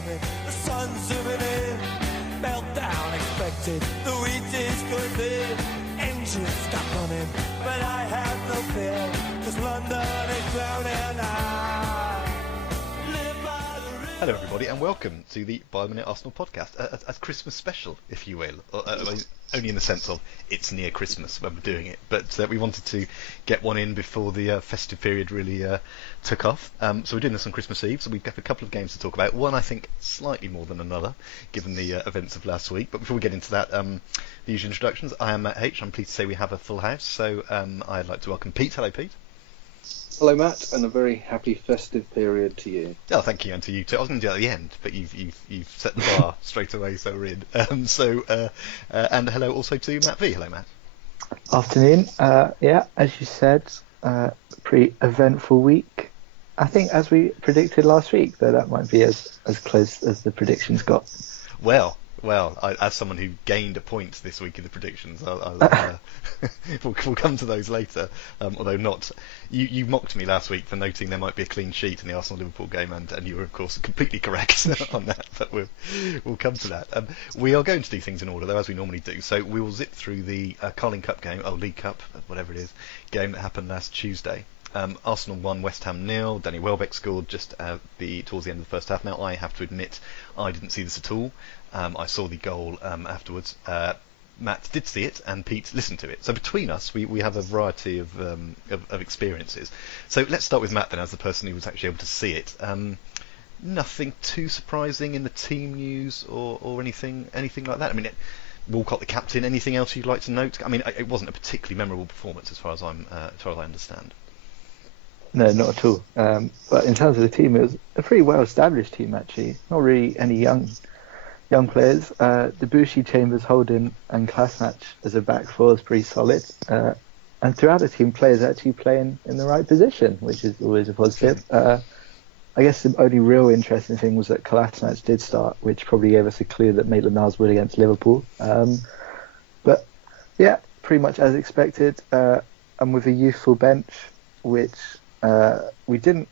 coming, the sun's zooming in, meltdown expected, the wheat is good there, engines stop running, but I have no fear, 'cause London is drowning. Hello everybody and welcome to the By the Minute Arsenal podcast, a Christmas special, if you will, only in the sense of it's near Christmas when we're doing it, but we wanted to get one in before the festive period really took off, so we're doing this on Christmas Eve, so we've got a couple of games to talk about, one I think slightly more than another, given the events of last week, but before we get into that, the usual introductions. I am Matt H, I'm pleased to say we have a full house, so I'd like to welcome Pete. Hello Pete. Hello Matt, and a very happy festive period to you. Oh, thank you, and to you too. I was going to do that at the end, but you've set the bar straight away, so we're in. And hello also to Matt V. Hello Matt. Afternoon. Yeah, as you said, pretty eventful week. I think, as we predicted last week, though that might be as close as the predictions got. Well, as someone who gained a point this week in the predictions, we'll come to those later. Although not, you mocked me last week for noting there might be a clean sheet in the Arsenal-Liverpool game, and you were of course completely correct on that. But we'll come to that. We are going to do things in order though, as we normally do. So we will zip through the Carling Cup game, League Cup, whatever it is, game that happened last Tuesday. Arsenal won, West Ham 0. Danny Welbeck scored just towards the end of the first half. Now, I have to admit, I didn't see this at all. I saw the goal afterwards. Matt did see it, and Pete listened to it. So between us, we have a variety of experiences. So let's start with Matt then, as the person who was actually able to see it. Nothing too surprising in the team news or anything like that. I mean, Walcott the captain. Anything else you'd like to note? I mean, it wasn't a particularly memorable performance as far as I understand. No, not at all. But in terms of the team, it was a pretty well-established team, actually. Not really any young players. Debussy, Chambers, Holding and Kolasinac as a back four is pretty solid. And throughout the team, players actually playing in the right position, which is always a positive. I guess the only real interesting thing was that Kolasinac did start, which probably gave us a clue that Maitland-Niles would against Liverpool. But yeah, pretty much as expected. And with a youthful bench, which we didn't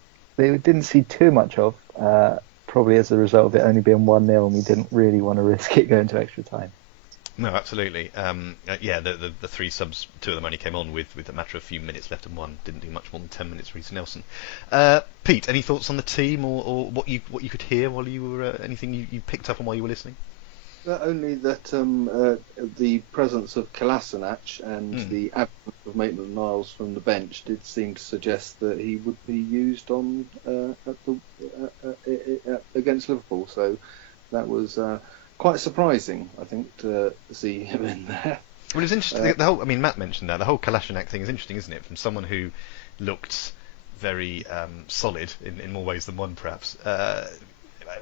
see too much of, probably as a result of it only being 1-0, and we didn't really want to risk it going to extra time. No, absolutely. The three subs, two of them only came on with a matter of a few minutes left, and one didn't do much more than 10 minutes. Reece Nelson. Pete, any thoughts on the team or what you could hear while you were anything you picked up on while you were listening? Only that the presence of Kolasinac and the absence of Maitland-Niles from the bench did seem to suggest that he would be used on against Liverpool. So that was quite surprising, I think, to see him in there. Well, it's interesting. Matt mentioned that the whole Kolasinac thing is interesting, isn't it? From someone who looked very solid in more ways than one, perhaps.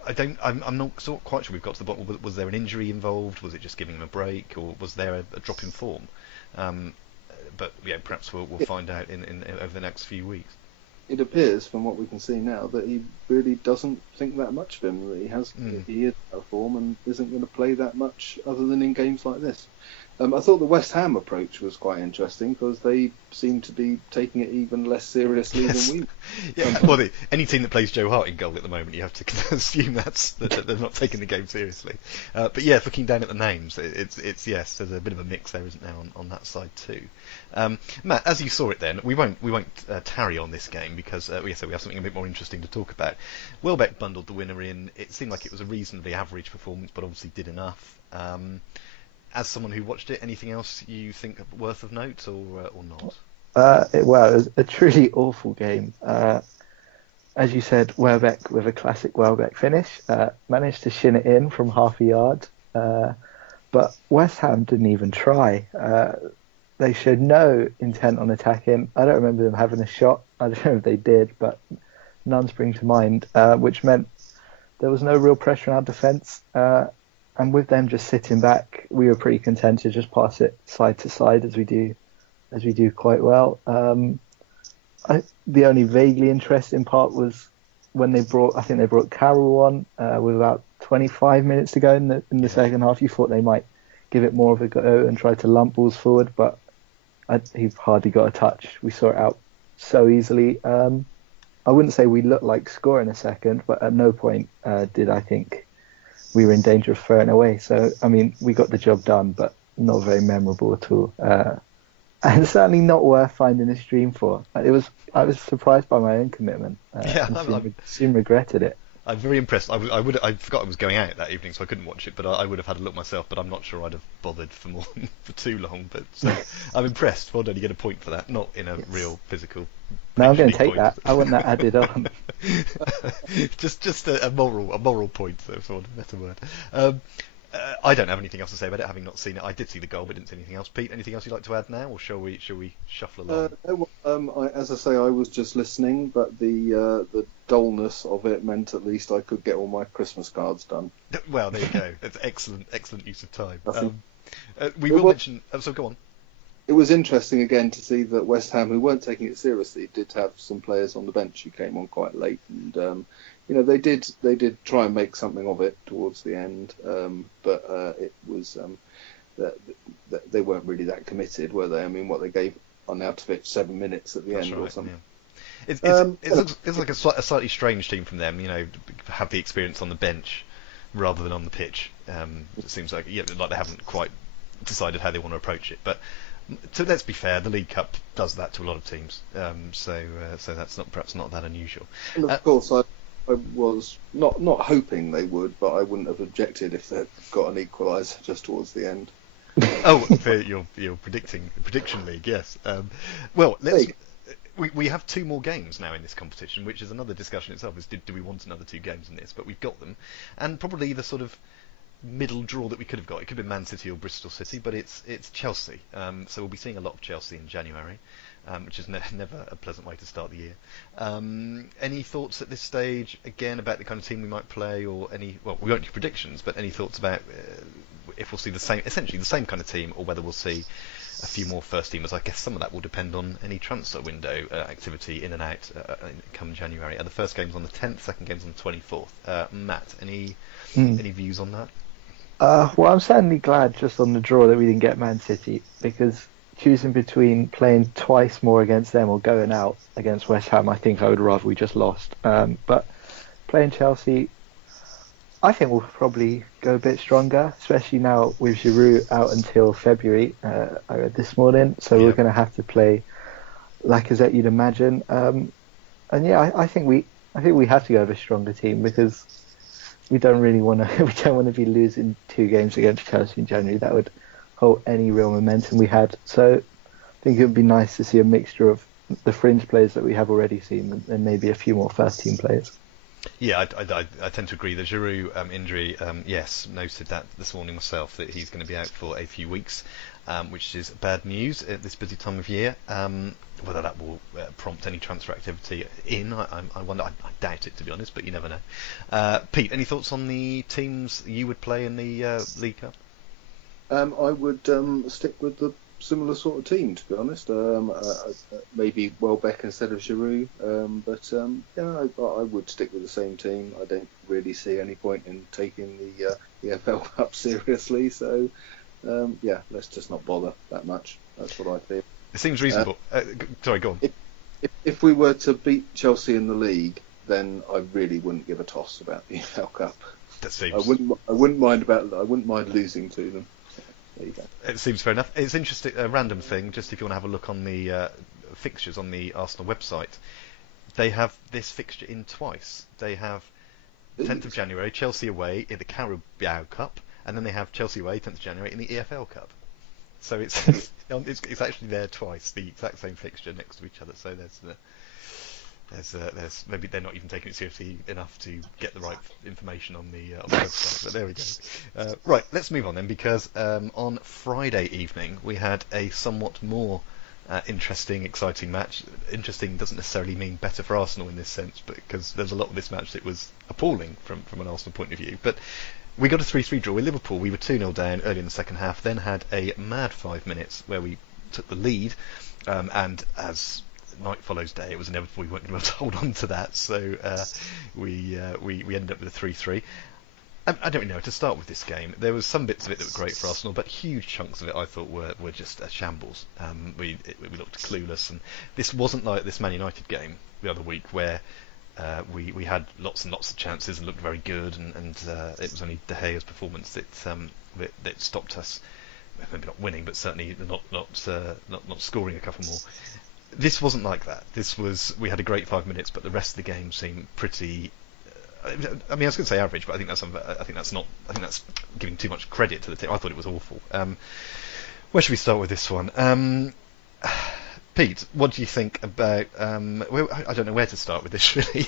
I'm not quite sure we've got to the bottom. Was there an injury involved? Was it just giving him a break, or was there a drop in form? But yeah, perhaps we'll find out in over the next few weeks. It appears, from what we can see now, that he really doesn't think that much of him. That he is out of form and isn't going to play that much other than in games like this. I thought the West Ham approach was quite interesting because they seem to be taking it even less seriously than we. Yeah, well, any team that plays Joe Hart in goal at the moment, you have to assume that they're not taking the game seriously. But yeah, looking down at the names, it's yes, there's a bit of a mix there, isn't there, on that side too. Matt, as you saw it, then we won't tarry on this game because we have something a bit more interesting to talk about. Welbeck bundled the winner in. It seemed like it was a reasonably average performance, but obviously did enough. As someone who watched it, anything else you think worth of note or not? It was a truly awful game. As you said, Welbeck with a classic Welbeck finish managed to shin it in from half a yard, but West Ham didn't even try. They showed no intent on attacking. I don't remember them having a shot. I don't know if they did, but none spring to mind, which meant there was no real pressure on our defence. And with them just sitting back, we were pretty content to just pass it side to side as we do quite well. The only vaguely interesting part was when they brought Carroll on with about 25 minutes to go in the second half. You thought they might give it more of a go and try to lump balls forward, but he hardly got a touch. We saw it out so easily. I wouldn't say we looked like scoring a second, but at no point did I think we were in danger of throwing away. So, I mean, we got the job done, but not very memorable at all. And certainly not worth finding a stream for. I was surprised by my own commitment. And soon regretted it. I'm very impressed. I forgot I was going out that evening, so I couldn't watch it. But I would have had a look myself. But I'm not sure I'd have bothered for too long. But I'm impressed. Well done, you get a point for that. Not in a real physical. No, I'm going to take that. I want that added on. just a moral point, for a better word. I don't have anything else to say about it, having not seen it. I did see the goal, but didn't see anything else. Pete, anything else you'd like to add now, or shall we shuffle along? As I say, I was just listening, but the dullness of it meant at least I could get all my Christmas cards done. Well, there you go. That's excellent use of time. We will mention. So go on. It was interesting again to see that West Ham, who weren't taking it seriously, did have some players on the bench who came on quite late, and they did try and make something of it towards the end, but it was that they weren't really that committed, were they? I mean, what they gave on Arnautovic 7 minutes at the end or something. Yeah. It's like a slightly strange team from them, have the experience on the bench rather than on the pitch. It seems like they haven't quite decided how they want to approach it, but. So let's be fair, the League Cup does that to a lot of teams, so that's perhaps not that unusual. And of course, I was not hoping they would, but I wouldn't have objected if they'd got an equaliser just towards the end. Oh, for your prediction league, yes. Well, we have 2 more games now in this competition, which is another discussion itself. Is do we want another 2 games in this? But we've got them, and probably the sort of middle draw that we could have got. It could have been Man City or Bristol City, but it's Chelsea. So we'll be seeing a lot of Chelsea in January, which is never a pleasant way to start the year. Any thoughts at this stage, again, about the kind of team we might play, or well, we won't do predictions, but any thoughts about if we'll see essentially the same kind of team, or whether we'll see a few more first teamers? I guess some of that will depend on any transfer window activity in and out come January. The first game's on the 10th, second game's on the 24th. Matt, any views on that? Well, I'm certainly glad just on the draw that we didn't get Man City, because choosing between playing twice more against them or going out against West Ham, I think I would rather we just lost. But playing Chelsea, I think we'll probably go a bit stronger, especially now with Giroud out until February, I read this morning. So we're going to have to play Lacazette, you'd imagine. And yeah, I think we have to go with a stronger team, because we don't want to be losing 2 games against Chelsea in January. That would halt any real momentum we had. So I think it would be nice to see a mixture of the fringe players that we have already seen and maybe a few more first team players. Yeah, I tend to agree. The Giroud injury, yes, noted that this morning myself, that he's going to be out for a few weeks, which is bad news at this busy time of year. Whether that will prompt any transfer activity I wonder. I doubt it, to be honest, but you never know. Pete, any thoughts on the teams you would play in the League Cup? I would stick with the similar sort of team, to be honest. Maybe Welbeck instead of Giroud, but I would stick with the same team. I don't really see any point in taking the EFL Cup seriously, so let's just not bother that much. That's what I feel. It seems reasonable. Sorry, go on. If we were to beat Chelsea in the league, then I really wouldn't give a toss about the EFL Cup. That seems. I wouldn't mind losing to them. There you go. It seems fair enough. It's interesting. A random thing, just if you want to have a look on the fixtures on the Arsenal website, they have this fixture in twice. They have 10th of January, Chelsea away in the Carabao Cup, and then they have Chelsea away 10th of January in the EFL Cup. So it's actually there twice, the exact same fixture next to each other. So there's maybe they're not even taking it seriously enough to get the right information on the website. But there we go. Right, let's move on then, because on Friday evening we had a somewhat more interesting, exciting match. Interesting doesn't necessarily mean better for Arsenal in this sense, but because there's a lot of this match that was appalling from an Arsenal point of view. But we got a 3-3 draw with Liverpool. We were 2-0 down early in the second half, then had a mad 5 minutes where we took the lead, and as night follows day, it was inevitable we weren't going to be able to hold on to that, so we ended up with a 3-3. I don't really know where to start with this game. There was some bits of it that were great for Arsenal, but huge chunks of it I thought were just a shambles. We looked clueless, and this wasn't like this Man United game the other week where we had lots and lots of chances and looked very good, and it was only De Gea's performance that stopped us. Maybe not winning, but certainly not scoring a couple more. This wasn't like that. We had a great 5 minutes, but the rest of the game seemed pretty. I mean, I was going to say average, but I think that's giving too much credit to the team. I thought it was awful. Where should we start with this one? Pete, what do you think about? I don't know where to start with this really.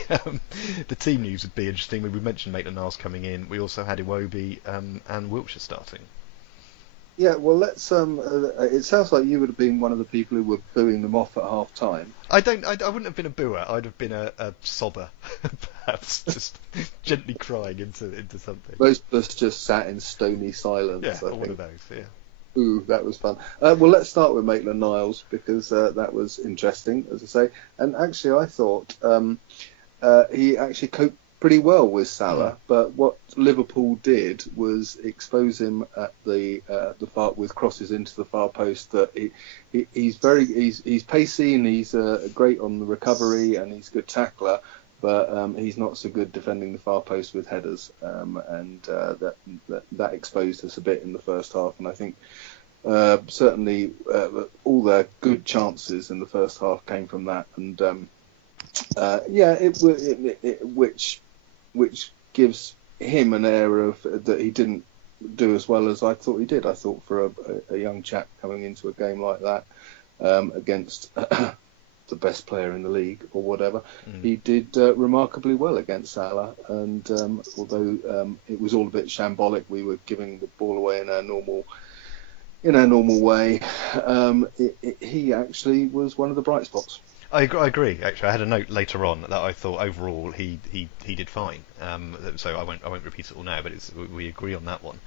The team news would be interesting. We mentioned Maitland-Niles coming in. We also had Iwobi and Wiltshire starting. Yeah, well, let's. It sounds like you would have been one of the people who were booing them off at half time. I wouldn't have been a booer. I'd have been a sobber, perhaps, just gently crying into something. Most of us just sat in stony silence. Yeah, I think. one of those. Yeah. Ooh, that was fun. Well, let's start with Maitland-Niles because that was interesting, as I say. And actually, I thought he actually coped pretty well with Salah, but what Liverpool did was expose him at the far with crosses into the far post. That he's pacey and he's great on the recovery and he's a good tackler, but he's not so good defending the far post with headers, and that exposed us a bit in the first half. And I think certainly all their good chances in the first half came from that, and which gives him an air of that he didn't do as well as I thought he did. I thought for a young chap coming into a game like that against the best player in the league or whatever, he did remarkably well against Salah. And although it was all a bit shambolic, we were giving the ball away in our normal way. He actually was one of the bright spots. I agree. Actually, I had a note later on that I thought overall he did fine. So I won't repeat it all now, but we agree on that one.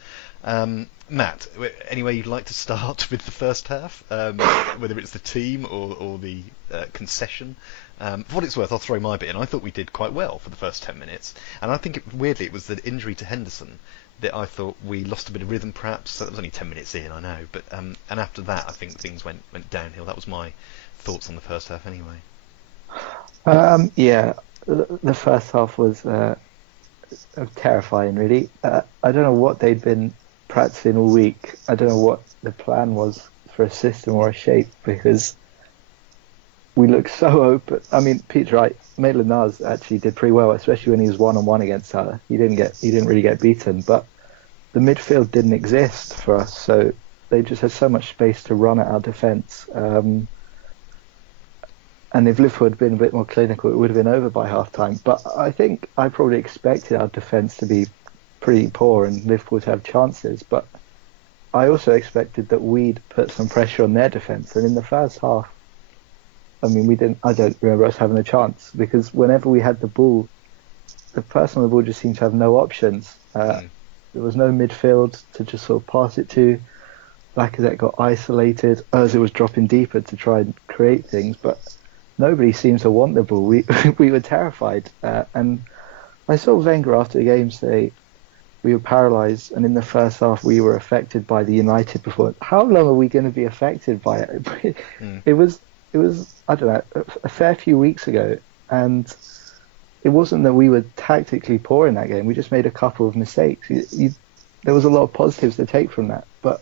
Matt, anyway you'd like to start with the first half, whether it's the team or the concession. For what it's worth, I'll throw my bit in. I thought we did quite well for the first 10 minutes, and I think weirdly it was the injury to Henderson that I thought we lost a bit of rhythm. Perhaps that was only 10 minutes in, I know, but and after that I think things went downhill. That was my thoughts on the first half anyway. Yeah, the first half was terrifying really. I don't know what they'd been practicing all week. I don't know what the plan was for a system or a shape, because we looked so open. I mean, Pete's right, Maitland-Niles actually did pretty well, especially when he was one-on-one against Salah. He didn't really get beaten, but the midfield didn't exist for us, so they just had so much space to run at our defence. And if Liverpool had been a bit more clinical, it would have been over by half-time. But I think I probably expected our defence to be pretty poor and Liverpool to have chances. But I also expected that we'd put some pressure on their defence. And in the first half, I mean, I don't remember us having a chance, because whenever we had the ball, the person on the ball just seemed to have no options. There was no midfield to just sort of pass it to. Lacazette got isolated as it was dropping deeper to try and create things, but nobody seemed to want the ball. We were terrified. And I saw Wenger after the game say we were paralysed, and in the first half we were affected by the United performance. How long are we going to be affected by it? It was I don't know, a fair few weeks ago, and it wasn't that we were tactically poor in that game. We just made a couple of mistakes. There was a lot of positives to take from that, but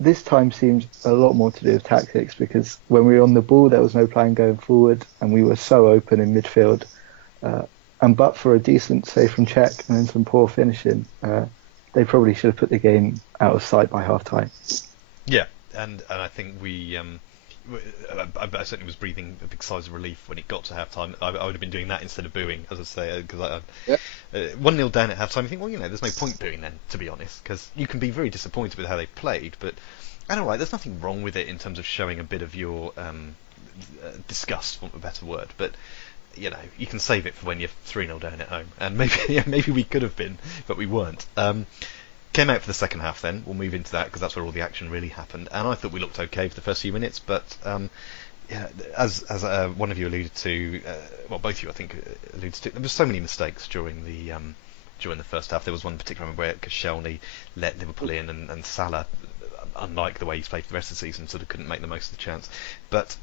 this time seems a lot more to do with tactics, because when we were on the ball, there was no plan going forward, and we were so open in midfield. And but for a decent save from Cech and then some poor finishing, they probably should have put the game out of sight by half time. Yeah, and I think I certainly was breathing a big sigh of relief when it got to half time. I would have been doing that instead of booing, as I say, because 1-0 down at half time. You think, well, there's no point booing then, to be honest, because you can be very disappointed with how they played, but I don't know, there's nothing wrong with it in terms of showing a bit of your disgust, for want of a better word, but you can save it for when you're 3-0 down at home, and maybe we could have been, but we weren't. Came out for the second half then. We'll move into that because that's where all the action really happened. And I thought we looked okay for the first few minutes, but as one of you alluded to, well, both of you I think alluded to, there were so many mistakes during the first half. There was one particular moment where Koscielny let Liverpool in, and Salah, unlike the way he's played for the rest of the season, sort of couldn't make the most of the chance. But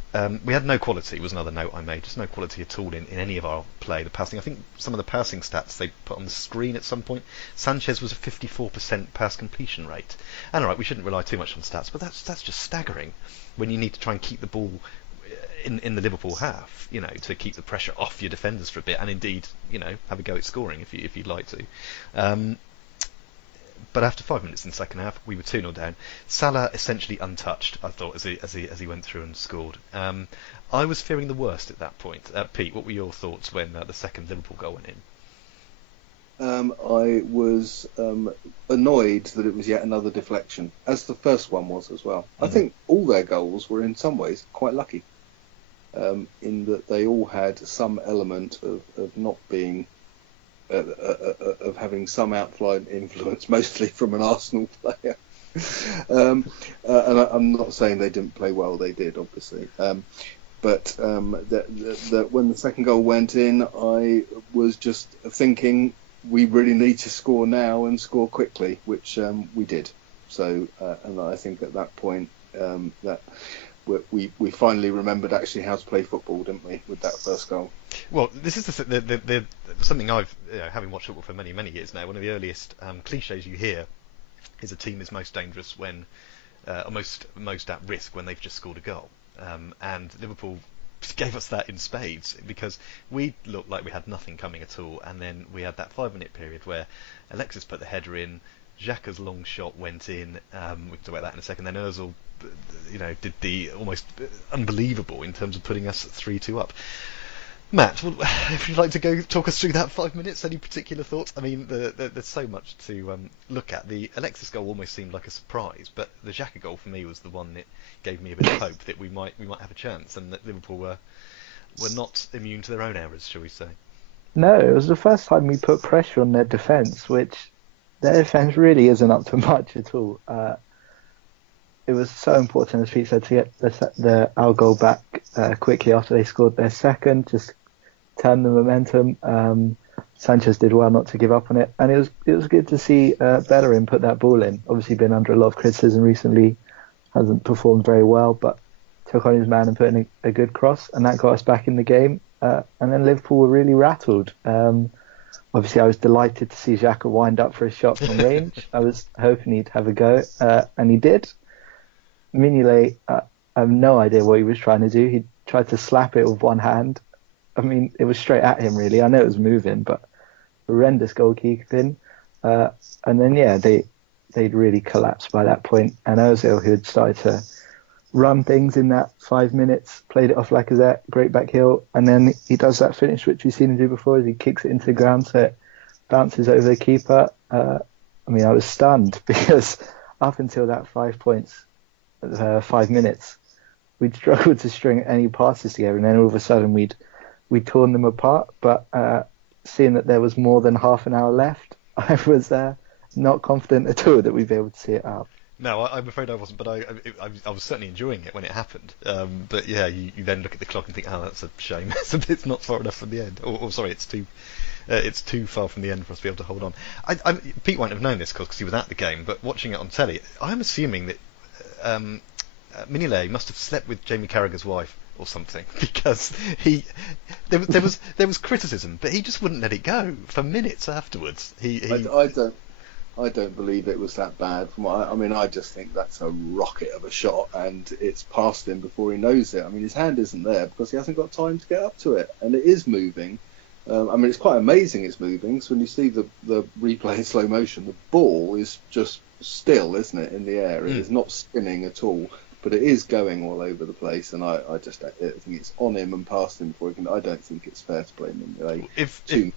we had no quality, was another note I made, just no quality at all in any of our play. The passing, I think some of the passing stats they put on the screen at some point, Sanchez was a 54% pass completion rate. And all right, we shouldn't rely too much on stats, but that's just staggering when you need to try and keep the ball in the Liverpool half, to keep the pressure off your defenders for a bit, and indeed, have a go at scoring if you'd like to. But after 5 minutes in the second half, we were 2-0 down. Salah essentially untouched, I thought, as he went through and scored. I was fearing the worst at that point. Pete, what were your thoughts when the second Liverpool goal went in? I was annoyed that it was yet another deflection, as the first one was as well. I think all their goals were in some ways quite lucky, in that they all had some element of not being, of having some outflank influence, mostly from an Arsenal player. And I'm not saying they didn't play well, they did, obviously. But that when the second goal went in, I was just thinking, we really need to score now and score quickly, which we did. So, and I think at that point that we finally remembered actually how to play football, didn't we, with that first goal? Well, this is the something I've, having watched football for many, many years now, one of the earliest cliches you hear is a team is most dangerous when, or most at risk when they've just scored a goal. And Liverpool gave us that in spades, because we looked like we had nothing coming at all, and then we had that 5-minute period where Alexis put the header in, Xhaka's long shot went in, we can talk about that in a second, then Ozil did the almost unbelievable in terms of putting us 3-2 up. Matt, if you'd like to go talk us through that 5 minutes, any particular thoughts? I mean, there's so much to look at. The Alexis goal almost seemed like a surprise, but the Xhaka goal for me was the one that gave me a bit of hope that we might have a chance, and that Liverpool were not immune to their own errors, shall we say? No, it was the first time we put pressure on their defence, which their defence really isn't up to much at all. It was so important, as Pete said, to get our goal back quickly after they scored their second, just turn the momentum. Sanchez did well not to give up on it, and it was good to see Bellerin put that ball in. Obviously been under a lot of criticism recently, hasn't performed very well, but took on his man and put in a good cross, and that got us back in the game. And then Liverpool were really rattled. Obviously, I was delighted to see Xhaka wind up for a shot from range. I was hoping he'd have a go, and he did. Mignolet, I have no idea what he was trying to do. He tried to slap it with one hand. I mean, it was straight at him, really. I know it was moving, but horrendous goalkeeping. And then, they'd really collapsed by that point. And Ozil, who had started to run things in that 5 minutes, played it off Lacazette, great back heel. And then he does that finish, which we've seen him do before, as he kicks it into the ground, so it bounces over the keeper. I was stunned, because up until that 5 minutes, we'd struggled to string any passes together, and then all of a sudden we'd torn them apart. But seeing that there was more than half an hour left, I was not confident at all that we'd be able to see it out. No, I'm afraid I wasn't, but I was certainly enjoying it when it happened. But yeah, you then look at the clock and think, oh, that's a shame. It's not far enough from the end. Or sorry, it's too far from the end for us to be able to hold on. Pete won't have known this because he was at the game, but watching it on telly, I'm assuming that Mignolet must have slept with Jamie Carragher's wife or something, because there was criticism, but he just wouldn't let it go for minutes afterwards. I don't believe it was that bad. I just think that's a rocket of a shot, and it's past him before he knows it. I mean, his hand isn't there because he hasn't got time to get up to it, and it is moving. It's quite amazing it's moving. So when you see the replay in slow motion, the ball is just still, isn't it, in the air? It is not spinning at all, but it is going all over the place. And I think it's on him and past him before he can. I don't think it's fair to blame him.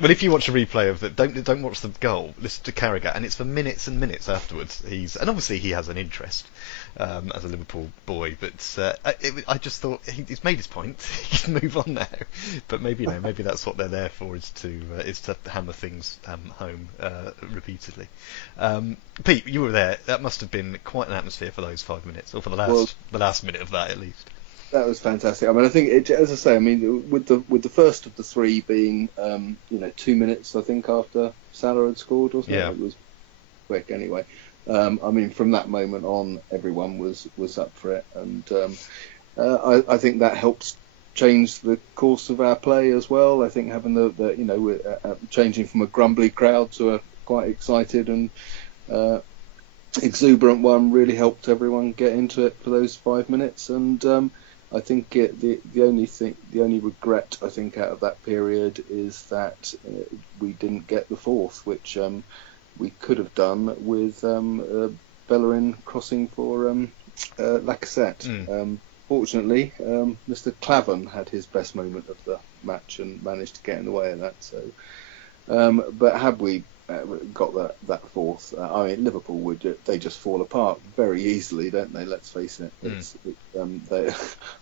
Well, if you watch a replay of that, don't watch the goal. Listen to Carragher, and it's for minutes and minutes afterwards. And obviously he has an interest as a Liverpool boy, but I just thought he's made his point. He can move on now. But maybe that's what they're there for, is to hammer things home repeatedly. Pete, you were there. That must have been quite an atmosphere for those 5 minutes, or for the last minute of that at least. That was fantastic. I think, as I say, with the first of the three being, 2 minutes, I think, after Salah had scored, wasn't it? It was quick anyway. I mean, from that moment on, everyone was up for it, and I think that helps change the course of our play as well. I think having the changing from a grumbly crowd to a quite excited and exuberant one really helped everyone get into it for those 5 minutes. And I think the only regret I think out of that period is that we didn't get the fourth, which we could have done with Bellerin crossing for Lacazette. Fortunately, Mr. Clavan had his best moment of the match and managed to get in the way of that. So, but had we got that fourth, I mean, Liverpool they just fall apart very easily, don't they? Let's face it.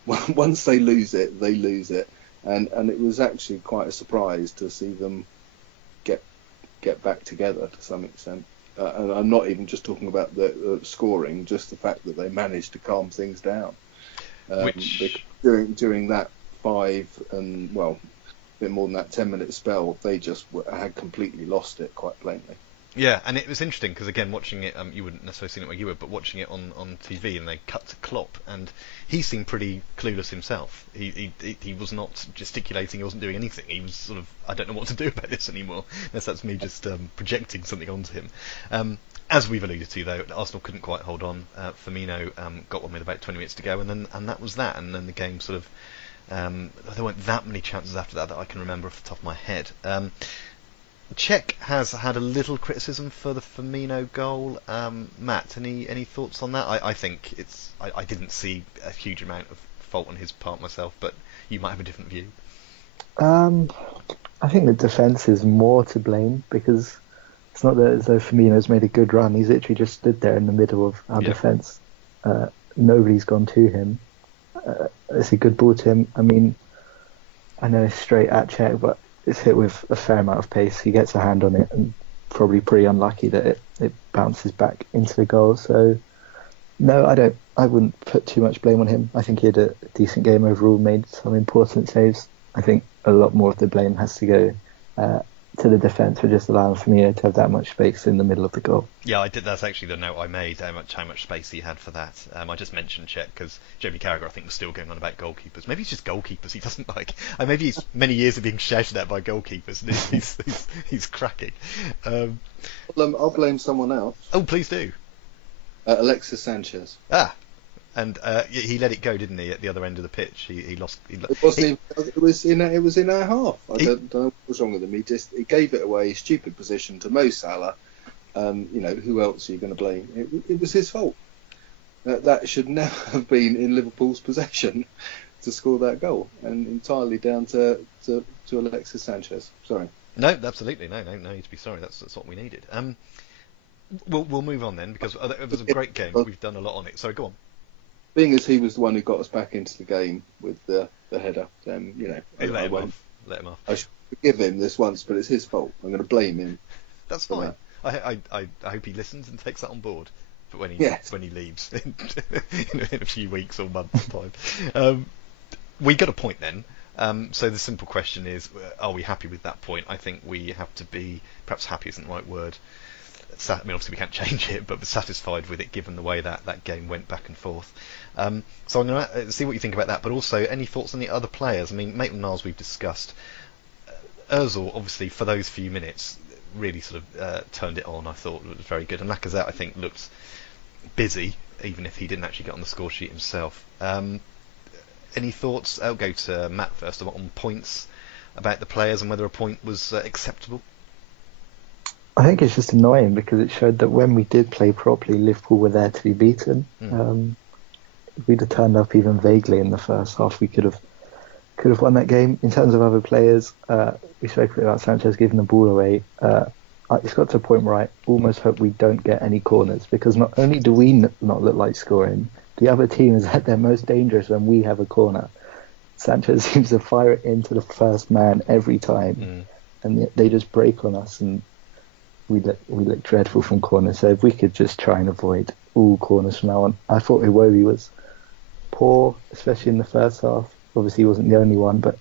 Once they lose it, they lose it, and it was actually quite a surprise to see them get back together to some extent. And I'm not even just talking about the scoring, just the fact that they managed to calm things down. During that 5 and a bit more than that 10-minute spell, they just had completely lost it quite plainly. Yeah, and it was interesting because again, watching it, you wouldn't necessarily seen it where you were, but watching it on TV, and they cut to Klopp, and he seemed pretty clueless himself. He was not gesticulating, he wasn't doing anything. He was sort of, I don't know what to do about this anymore. Unless that's me just projecting something onto him. As we've alluded to, though, Arsenal couldn't quite hold on. Firmino got one with about 20 minutes to go, and that was that. And then the game sort of, there weren't that many chances after that I can remember off the top of my head. Czech has had a little criticism for the Firmino goal. Matt, any thoughts on that? I think I didn't see a huge amount of fault on his part myself, but you might have a different view. I think the defence is more to blame, because it's not that as though Firmino's made a good run. He's literally just stood there in the middle of our defence. Nobody's gone to him. It's a good ball to him. I mean, I know it's straight at Czech, but it's hit with a fair amount of pace. He gets a hand on it, and probably pretty unlucky that it bounces back into the goal. So no, I wouldn't put too much blame on him. I think he had a decent game overall, made some important saves. I think a lot more of the blame has to go to the defence for just allowing Firmino to have that much space in the middle of the goal. Yeah, I did. That's actually the note I made, how much space he had for that. I just mentioned Czech because Jamie Carragher, I think, was still going on about goalkeepers. Maybe it's just goalkeepers he doesn't like. Maybe he's many years of being shouted at by goalkeepers, and he's cracking. I'll blame someone else. Oh, please do. Alexis Sanchez. And he let it go, didn't he? At the other end of the pitch, he lost. It was in our half. I don't know what was wrong with him. He gave it away, stupid position to Mo Salah. Who else are you going to blame? It was his fault. That should never have been in Liverpool's possession to score that goal, and entirely down to Alexis Sanchez. Sorry. No, absolutely no need to be sorry. That's what we needed. We'll move on then, because it was a great game. We've done a lot on it. So go on. Being as he was the one who got us back into the game with the header, then let him off. I should forgive him this once, but it's his fault. I'm going to blame him. That's fine. I hope he listens and takes that on board for when he leaves in a few weeks or months' time. We got a point then. So the simple question is, are we happy with that point? I think we have to be, perhaps happy isn't the right word. I mean, obviously we can't change it, but we're satisfied with it given the way that game went back and forth. So I'm going to see what you think about that, but also any thoughts on the other players. I mean, Maitland-Niles we've discussed. Ozil, obviously, for those few minutes, really sort of turned it on, I thought. It was very good. And Lacazette, I think, looked busy, even if he didn't actually get on the score sheet himself. Any thoughts? I'll go to Matt first on points about the players and whether a point was acceptable. I think it's just annoying because it showed that when we did play properly, Liverpool were there to be beaten. If we'd have turned up even vaguely in the first half, we could have won that game. In terms of other players, we spoke a bit about Sanchez giving the ball away. It's got to a point where I almost hope we don't get any corners, because not only do we not look like scoring, the other team is at their most dangerous when we have a corner. Sanchez seems to fire it into the first man every time, and they just break on us, and we look dreadful from corners. So if we could just try and avoid all corners from now on. I thought Iwobi was poor, especially in the first half. Obviously he wasn't the only one, but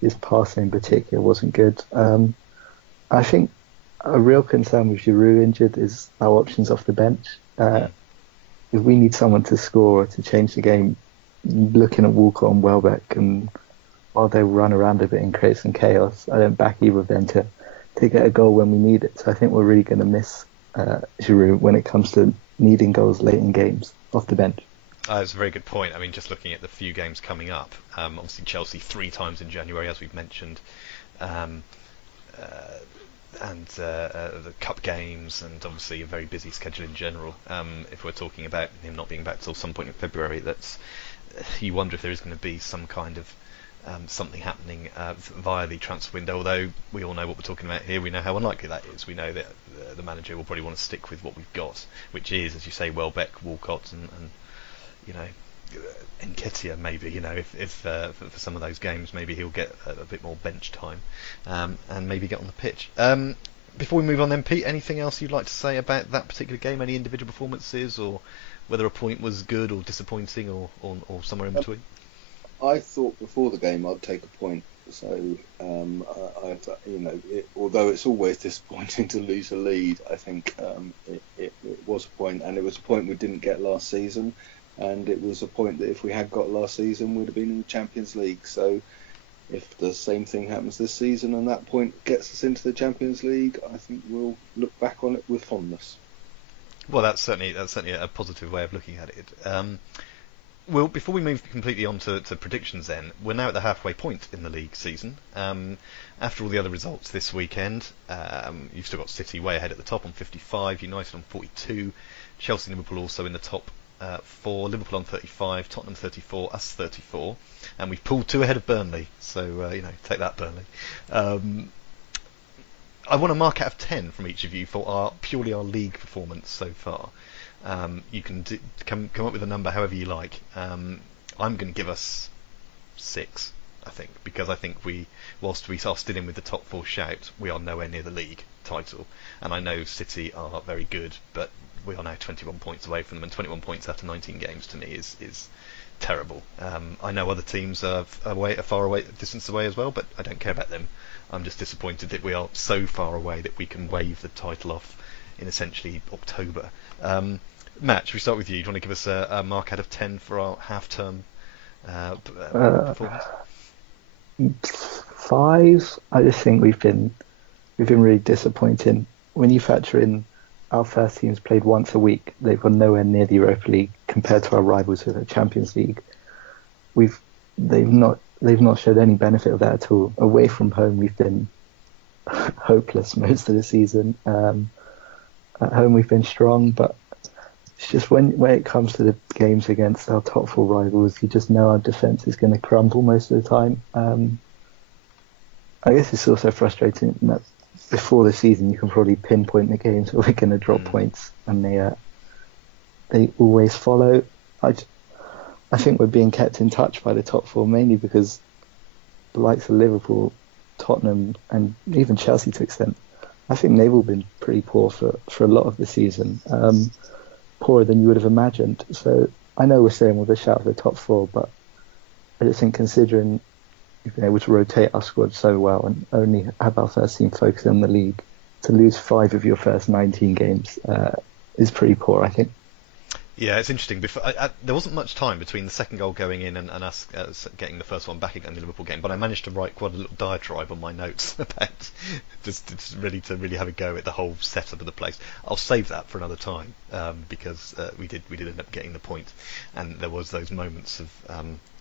his passing in particular wasn't good. I think a real concern with Giroud injured is our options off the bench. If we need someone to score or to change the game, looking at Walcott and Welbeck, and while they run around a bit and create some chaos, I don't back either of them to get a goal when we need it. So I think we're really going to miss Giroud when it comes to needing goals late in games off the bench. That's a very good point. I mean, just looking at the few games coming up, obviously Chelsea 3 times in January, as we've mentioned, and the cup games, and obviously a very busy schedule in general. If we're talking about him not being back till some point in February, you wonder if there is going to be some kind of something happening via the transfer window, although we all know what we're talking about here. We know how unlikely that is. We know that the manager will probably want to stick with what we've got, which is, as you say, Welbeck, Walcott, and Nketiah maybe. If for some of those games, maybe he'll get a bit more bench time and maybe get on the pitch. Before we move on then, Pete, anything else you'd like to say about that particular game? Any individual performances, or whether a point was good or disappointing, or somewhere in between? I thought before the game I'd take a point. So, although it's always disappointing to lose a lead, I think it was a point, and it was a point we didn't get last season, and it was a point that if we had got last season, we'd have been in the Champions League. So, if the same thing happens this season and that point gets us into the Champions League, I think we'll look back on it with fondness. Well, that's certainly a positive way of looking at it. Well, before we move completely on to predictions then, we're now at the halfway point in the league season. After all the other results this weekend, you've still got City way ahead at the top on 55, United on 42, Chelsea and Liverpool also in the top 4, Liverpool on 35, Tottenham 34, us 34, and we've pulled 2 ahead of Burnley, so take that, Burnley. I want a mark out of 10 from each of you for purely our league performance so far. You can come up with a number however you like. I'm going to give us 6, I think, because I think whilst we are still in with the top 4 shout, we are nowhere near the league title. And I know City are very good, but we are now 21 points away from them, and 21 points after 19 games to me is terrible. I know other teams are far away, distance away as well, but I don't care about them. I'm just disappointed that we are so far away that we can wave the title off in essentially October. Matt, should we start with you? Do you want to give us a mark out of 10 for our half-term performance? 5. I just think we've been really disappointing. When you factor in our first team's played once a week, they've gone nowhere near the Europa League compared to our rivals with the Champions League. They've not showed any benefit of that at all. Away from home, we've been hopeless most of the season. At home, we've been strong, but it's just when it comes to the games against our top 4 rivals, you just know our defence is going to crumble most of the time. I guess it's also frustrating that before the season, you can probably pinpoint the games where we're going to drop points, and they always follow. I think we're being kept in touch by the top 4 mainly because the likes of Liverpool, Tottenham, and even Chelsea to extent, I think they've all been pretty poor for a lot of the season, poorer than you would have imagined. So I know we're staying with a shout for the top 4, but I just think considering we've been able to rotate our squad so well and only have our first team focus on the league, to lose 5 of your first 19 games is pretty poor, I think. Yeah, it's interesting. There wasn't much time between the second goal going in and us getting the first one back in the Liverpool game, but I managed to write quite a little diatribe on my notes about just really have a go at the whole setup of the place. I'll save that for another time because we did end up getting the point, and there was those moments of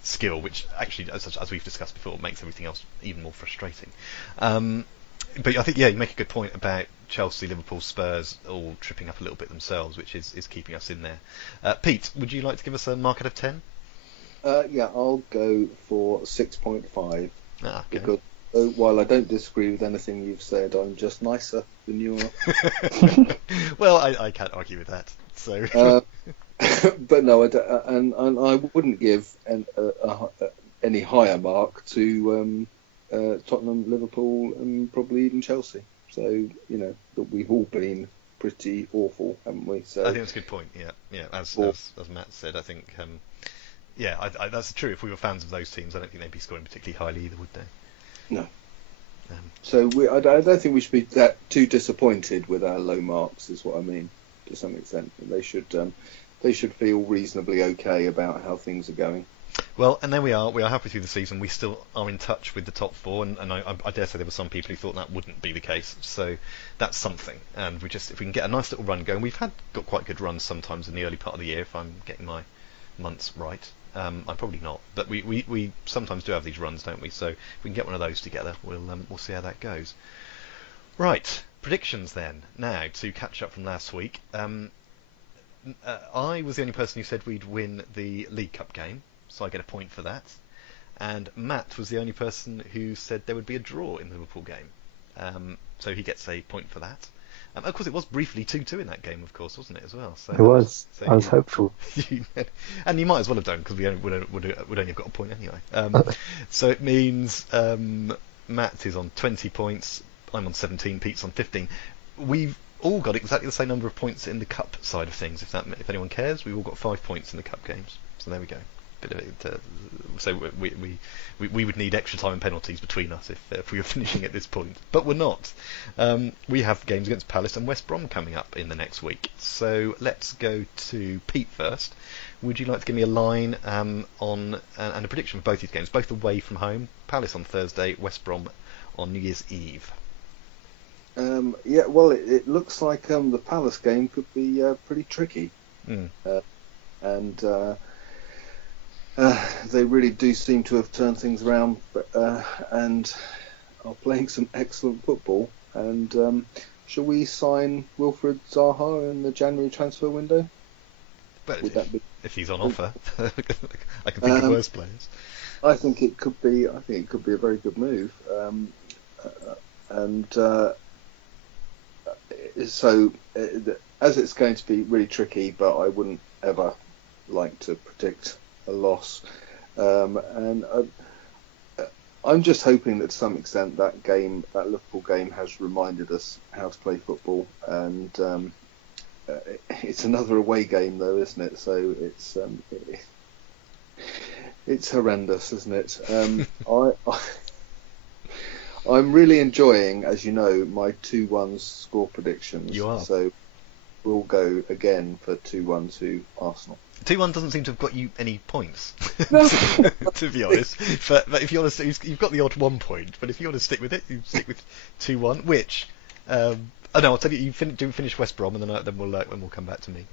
skill, which actually, as we've discussed before, makes everything else even more frustrating. But I think, you make a good point about Chelsea, Liverpool, Spurs all tripping up a little bit themselves, which is keeping us in there. Pete, would you like to give us a mark out of 10? I'll go for 6.5. Okay. Because while I don't disagree with anything you've said, I'm just nicer than you are. Well, I can't argue with that. So, but no, I don't, and I wouldn't give any higher mark to Tottenham, Liverpool, and probably even Chelsea. So that we've all been pretty awful, haven't we? So I think that's a good point. Yeah. As Matt said, I think that's true. If we were fans of those teams, I don't think they'd be scoring particularly highly either, would they? No. So I don't think we should be that too disappointed with our low marks, is what I mean, to some extent. They should feel reasonably okay about how things are going. Well, and there we are. We are halfway through the season. We still are in touch with the top four, and I dare say there were some people who thought that wouldn't be the case. So that's something. And if we can get a nice little run going, we've got quite good runs sometimes in the early part of the year. If I'm getting my months right, I'm probably not, but we sometimes do have these runs, don't we? So if we can get one of those together, we'll see how that goes. Right, predictions then. Now to catch up from last week. I was the only person who said we'd win the League Cup game, so I get a point for that. And Matt was the only person who said there would be a draw in the Liverpool game, so he gets a point for that. Of course, it was briefly 2-2 in that game, of course, wasn't it, as well? So it was. So I was hopeful. And you might as well have done, because we would only have got a point anyway. So it means Matt is on 20 points, I'm on 17, Pete's on 15. We've all got exactly the same number of points in the cup side of things, if anyone cares. We've all got 5 points in the cup games. So there we go. So we would need extra time and penalties between us if we were finishing at this point, but we're not. We have games against Palace and West Brom coming up in the next week. So let's go to Pete first. Would you like to give me a line on and a prediction for both these games, both away from home? Palace on Thursday, West Brom on New Year's Eve. Yeah, well, it looks like the Palace game could be pretty tricky, and they really do seem to have turned things around, and are playing some excellent football. And shall we sign Wilfried Zaha in the January transfer window? But if he's on offer, I can think of worse players. I think it could be. I think it could be a very good move. So as it's going to be really tricky, but I wouldn't ever like to predict a loss. And I'm just hoping that to some extent that Liverpool game has reminded us how to play football. And it's another away game, though, isn't it? So it's horrendous, isn't it? I'm really enjoying, as you know, my 2-1 score predictions. You are. So we'll go again for 2-1 to Arsenal. 2-1 doesn't seem to have got you any points, to be honest. But if you want to, you've got the odd 1 point. But if you want to stick with it, you stick with 2-1. Which, no, I'll tell you. You finish West Brom, and then we'll come back to me.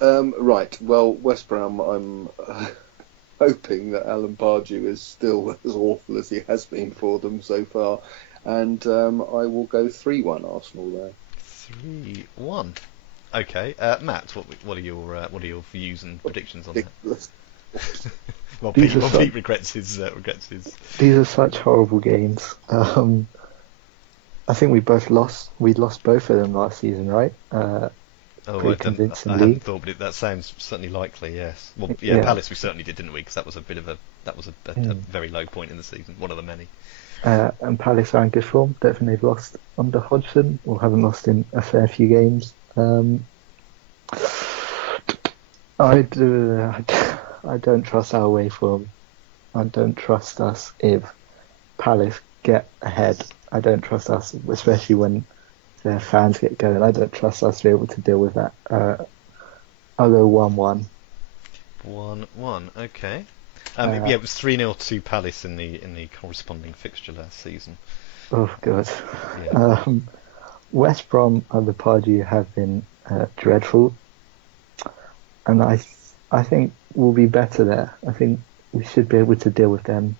Right. Well, West Brom, I'm hoping that Alan Pardew is still as awful as he has been for them so far, and I will go 3-1 Arsenal there. 3-1. Okay, Matt, what are your views and predictions on that? Well, Pete regrets his. These are such horrible games. I think we lost. We lost both of them last season, right? Pretty convincingly. I hadn't thought, but that sounds certainly likely. Yes. Well, yeah. Palace we certainly did, didn't we? Because that was a very low point in the season, one of the many. And Palace are in good form. Don't think they've lost under Hodgson, or haven't lost in a fair few games. I don't trust our way form. I don't trust us if Palace get ahead. I don't trust us, especially when their fans get going. I don't trust us to be able to deal with that. I'll go 1-1. 1-1. Okay. It was 3-0 to Palace in the corresponding fixture last season. Oh God. Yeah. West Brom under Pardew have been dreadful, and I think we'll be better there. I think we should be able to deal with them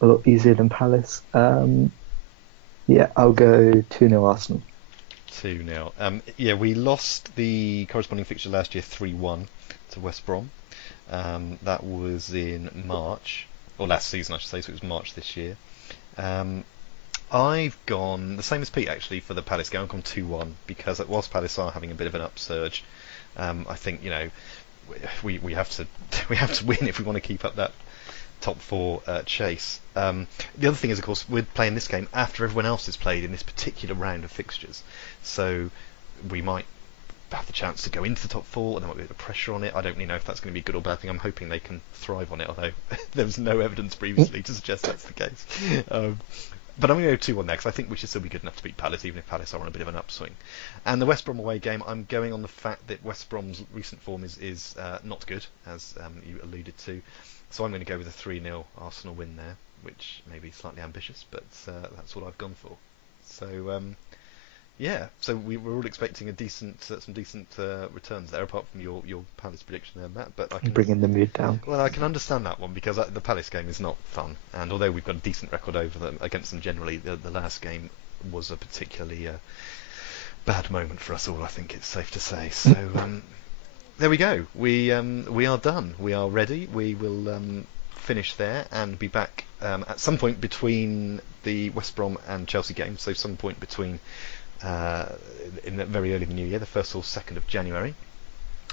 a lot easier than Palace. I'll go 2-0 Arsenal. 2-0. We lost the corresponding fixture last year 3-1 to West Brom. That was in March, or last season I should say, so it was March this year. I've gone the same as Pete actually for the Palace game. I've gone 2-1 because whilst Palace are having a bit of an upsurge, I think we have to win if we want to keep up that top four chase. The other thing is, of course, we're playing this game after everyone else has played in this particular round of fixtures, so we might have the chance to go into the top four, and there might be a bit of pressure on it. I don't really know if that's going to be a good or bad thing. I'm hoping they can thrive on it, although there was no evidence previously to suggest that's the case. But I'm going to go 2-1 there because I think we should still be good enough to beat Palace, even if Palace are on a bit of an upswing. And the West Brom away game, I'm going on the fact that West Brom's recent form is not good, as you alluded to. So I'm going to go with a 3-0 Arsenal win there, which may be slightly ambitious, but that's what I've gone for. So, yeah, so we're all expecting some decent returns there, apart from your Palace prediction there, Matt. But I can bringing the mood down. Well, I can understand that one because the Palace game is not fun, and although we've got a decent record over them against them generally, the last game was a particularly bad moment for us all. I think it's safe to say. So there we go. We are done. We are ready. We will finish there and be back at some point between the West Brom and Chelsea games. So some point between. In the very early in the new year, the 1st or 2nd of January.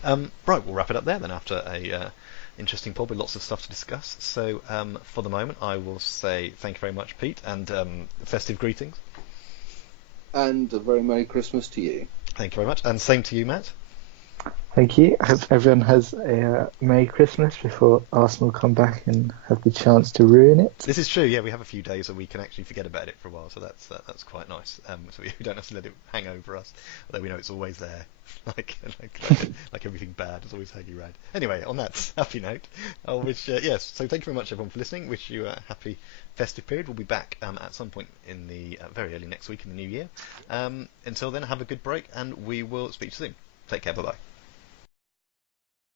Right, we'll wrap it up there then after a interesting pod with lots of stuff to discuss. So for the moment, I will say thank you very much, Pete, and festive greetings. And a very Merry Christmas to you. Thank you very much, and same to you, Matt. Thank you. I hope everyone has a Merry Christmas before Arsenal come back and have the chance to ruin it. This is true, yeah, we have a few days where we can actually forget about it for a while, so that's quite nice. So we don't have to let it hang over us, although we know it's always there, like everything bad, it's always hanging around. Anyway, on that happy note, I wish, yes, so thank you very much everyone for listening, wish you a happy festive period. We'll be back at some point in the very early next week in the new year. Until then, have a good break, and we will speak to you soon. Take care, bye-bye.